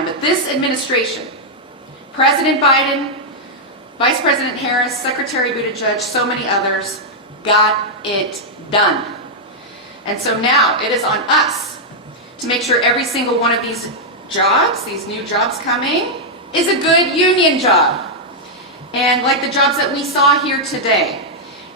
time, but this administration, President Biden, Vice President Harris, Secretary Buttigieg, so many others, got it done. And so now it is on us to make sure every single one of these jobs, these new jobs coming, is a good union job. And like the jobs that we saw here today.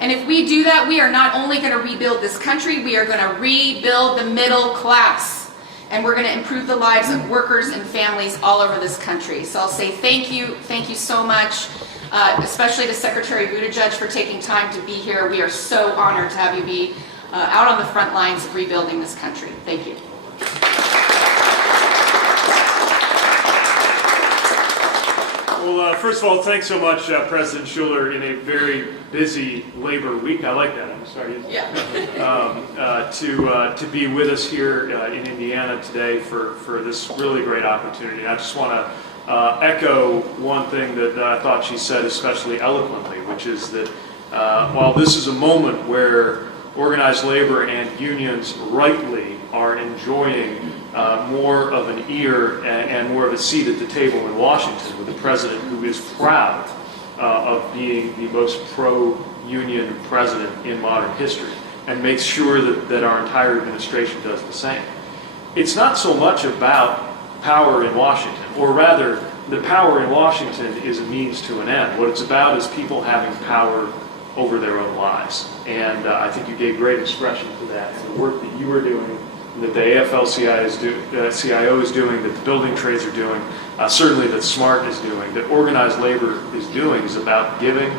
And if we do that, we are not only going to rebuild this country, we are going to rebuild the middle class. And we're going to improve the lives of workers and families all over this country. So I'll say thank you so much, especially to Secretary Buttigieg for taking time to be here. We are so honored to have you be out on the front lines of rebuilding this country. Thank you. Well, first of all, thanks so much, President Schuller, in a very busy labor week. I like that. I'm sorry. Yeah. To be with us here in Indiana today for this really great opportunity. I just want to echo one thing that I thought she said especially eloquently, which is that while this is a moment where organized labor and unions rightly are enjoying more of an ear and more of a seat at the table in Washington with a president who is proud of being the most pro-union president in modern history and makes sure that our entire administration does the same. It's not so much about power in Washington, or rather, the power in Washington is a means to an end. What it's about is people having power over their own lives. And I think you gave great expression to that. And the work that you are doing, that the AFL-CIO is doing, that the building trades are doing, certainly that SMART is doing, that organized labor is doing, is about giving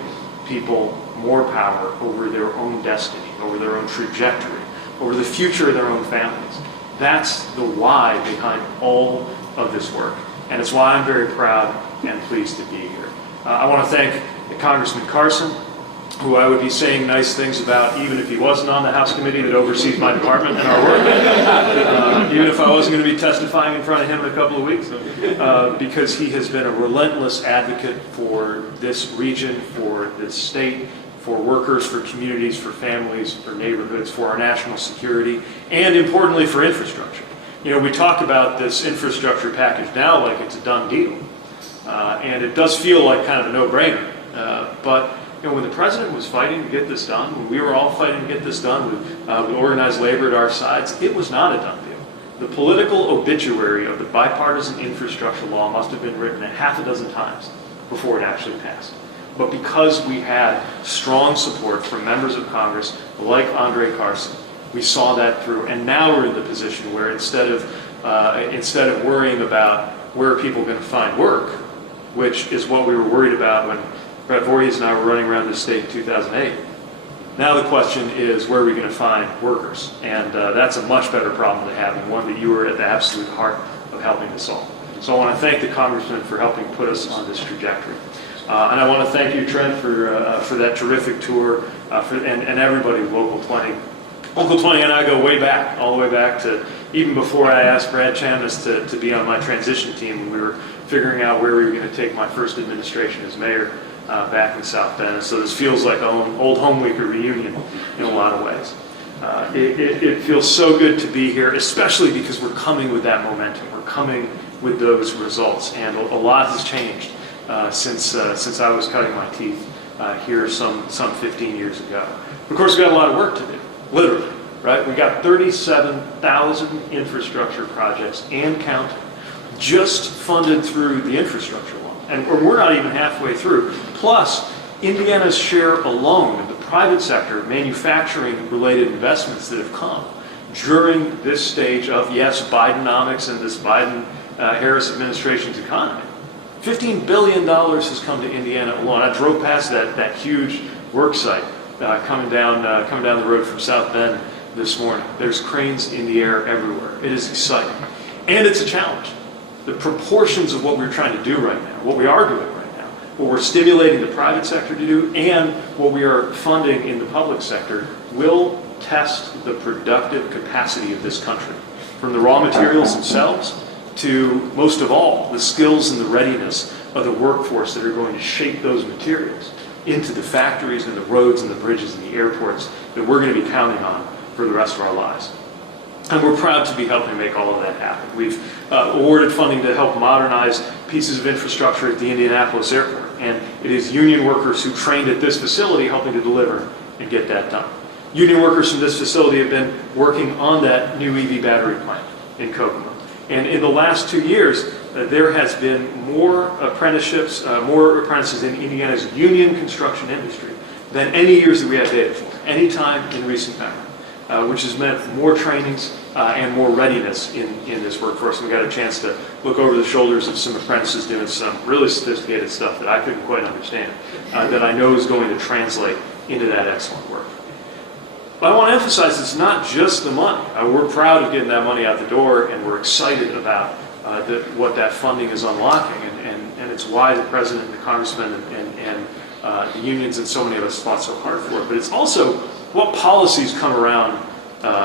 people more power over their own destiny, over their own trajectory, over the future of their own families. That's the why behind all of this work. And it's why I'm very proud and pleased to be here. I want to thank Congressman Carson, who I would be saying nice things about even if he wasn't on the House committee that oversees my department and our work, even if I wasn't going to be testifying in front of him in a couple of weeks, because he has been a relentless advocate for this region, for this state, for workers, for communities, for families, for neighborhoods, for our national security, and importantly for infrastructure. You know, we talk about this infrastructure package now like it's a done deal, and it does feel like kind of a no-brainer, but you know, when the president was fighting to get this done, when we were all fighting to get this done with organized labor at our sides, it was not a done deal. The political obituary of the bipartisan infrastructure law must have been written a half a dozen times before it actually passed. But because we had strong support from members of Congress like Andre Carson, we saw that through. And now we're in the position where instead of worrying about where are people going to find work, which is what we were worried about when Brett Voorhees and I were running around the state in 2008. Now the question is, where are we going to find workers? And that's a much better problem to have, and one that you were at the absolute heart of helping to solve. So I want to thank the Congressman for helping put us on this trajectory. And I want to thank you, Trent, for that terrific tour, and everybody with Local 20. Local 20 and I go way back, all the way back to even before I asked Brad Chamness to be on my transition team when we were figuring out where we were going to take my first administration as mayor. Back in South Bend. So this feels like an old home week reunion in a lot of ways. It feels so good to be here, especially because we're coming with that momentum. We're coming with those results, and a lot has changed since I was cutting my teeth here some 15 years ago. Of course, we've got a lot of work to do, literally, right? We got 37,000 infrastructure projects and counting, just funded through the infrastructure law. And we're not even halfway through. Plus, Indiana's share alone of the private sector manufacturing-related investments that have come during this stage of, yes, Bidenomics and this Biden-Harris administration's economy. $15 billion has come to Indiana alone. I drove past that huge work site coming down the road from South Bend this morning. There's cranes in the air everywhere. It is exciting. And it's a challenge. The proportions of what we're trying to do right now, what we are doing right now, what we're stimulating the private sector to do, and what we are funding in the public sector will test the productive capacity of this country, from the raw materials themselves to, most of all, the skills and the readiness of the workforce that are going to shape those materials into the factories and the roads and the bridges and the airports that we're going to be counting on for the rest of our lives. And we're proud to be helping make all of that happen. We've awarded funding to help modernize pieces of infrastructure at the Indianapolis airport. And it is union workers who trained at this facility helping to deliver and get that done. Union workers from this facility have been working on that new EV battery plant in Kokomo. And in the last 2 years, there has been more apprenticeships, more apprentices in Indiana's union construction industry than any years that we had data for, any time in recent memory, which has meant more trainings and more readiness in this workforce. And we got a chance to look over the shoulders of some apprentices doing some really sophisticated stuff that I couldn't quite understand, that I know is going to translate into that excellent work. But I want to emphasize it's not just the money. We're proud of getting that money out the door, and we're excited about what that funding is unlocking, and it's why the president and the congressmen and the unions and so many of us fought so hard for it. But it's also what policies come around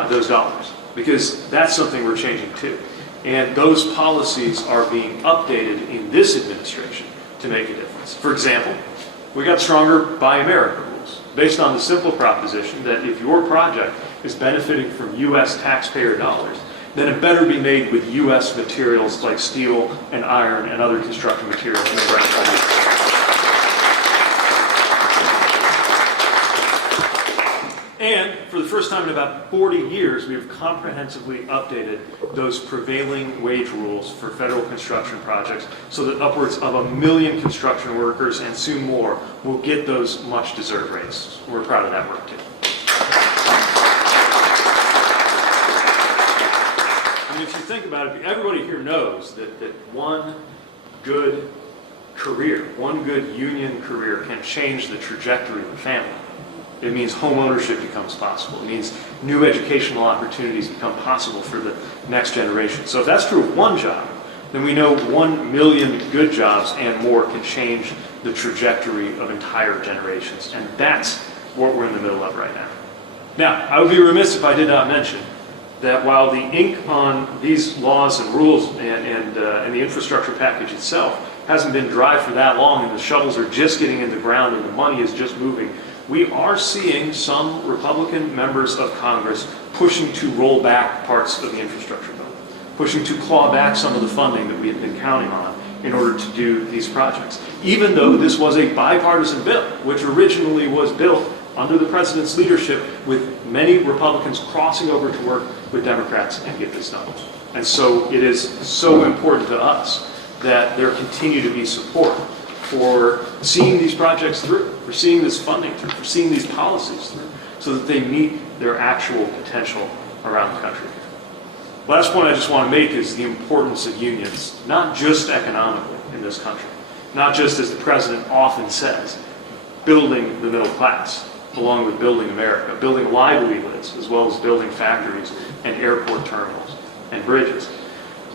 those dollars, because that's something we're changing too. And those policies are being updated in this administration to make a difference. For example, we got stronger Buy America rules, based on the simple proposition that if your project is benefiting from U.S. taxpayer dollars, then it better be made with U.S. materials like steel and iron and other construction materials made around the country. And for the first time in about 40 years, we have comprehensively updated those prevailing wage rules for federal construction projects so that upwards of 1 million construction workers, and soon more, will get those much-deserved raises. We're proud of that work, too. And if you think about it, everybody here knows that one good career, one good union career can change the trajectory of a family. It means home ownership becomes possible. It means new educational opportunities become possible for the next generation. So if that's true of one job, then we know 1 million good jobs and more can change the trajectory of entire generations. And that's what we're in the middle of right now. Now, I would be remiss if I did not mention that while the ink on these laws and rules and the infrastructure package itself hasn't been dry for that long, and the shovels are just getting in the ground and the money is just moving, we are seeing some Republican members of Congress pushing to roll back parts of the infrastructure bill, pushing to claw back some of the funding that we had been counting on in order to do these projects, even though this was a bipartisan bill, which originally was built under the president's leadership with many Republicans crossing over to work with Democrats and get this done. And so it is so important to us that there continue to be support for seeing these projects through, for seeing this funding through, for seeing these policies through, so that they meet their actual potential around the country. Last point I just want to make is the importance of unions, not just economically in this country, not just, as the president often says, building the middle class, along with building America, building livelihoods, as well as building factories and airport terminals and bridges,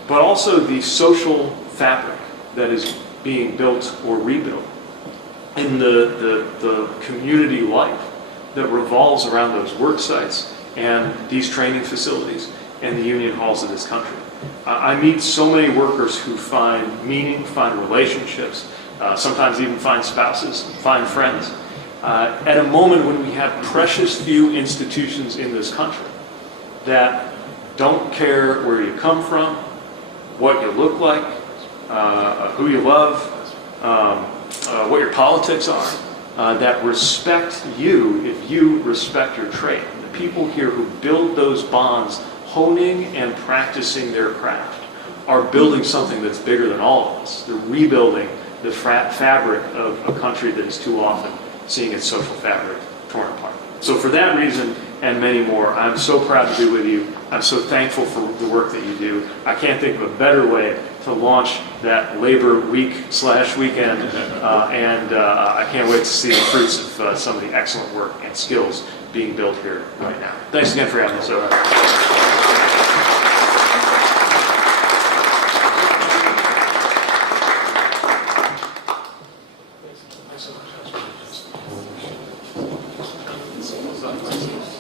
but also the social fabric that is being built or rebuilt in the community life that revolves around those work sites and these training facilities and the union halls of this country. I meet so many workers who find meaning, find relationships, sometimes even find spouses, find friends, at a moment when we have precious few institutions in this country that don't care where you come from, what you look like, who you love, what your politics are, that respect you if you respect your trade. The people here who build those bonds, honing and practicing their craft, are building something that's bigger than all of us. They're rebuilding the fabric of a country that is too often seeing its social fabric torn apart. So for that reason and many more, I'm so proud to be with you. I'm so thankful for the work that you do. I can't think of a better way to launch that Labor Week/weekend, and I can't wait to see the fruits of some of the excellent work and skills being built here right now. Thanks again for having us over. Thanks so much.